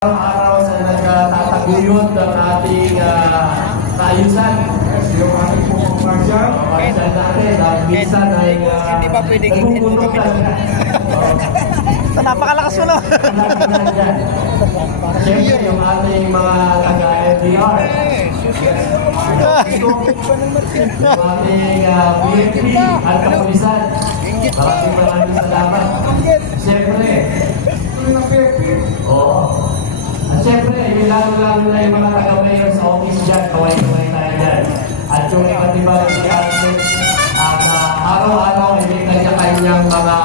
Araw-araw na nagtataguyod ng ating kaayusan. Yung ating pong commercial. Commercial natin. Dahil minsan ay hindi ba pwedeng nagbubunog talaga. Napakalakas mo, no? Siyempre, yung ating mga taga-FDR. Yung ating BNP at kapulisan. Maraming salamat. Siyempre, oo. At siyempre, yung lalo-lalo na yung mga taga-mayor sa office dyan, kaway-kaway tayo dyan. At yung iba't ibang department, at araw-araw, may kanya-kanyang mga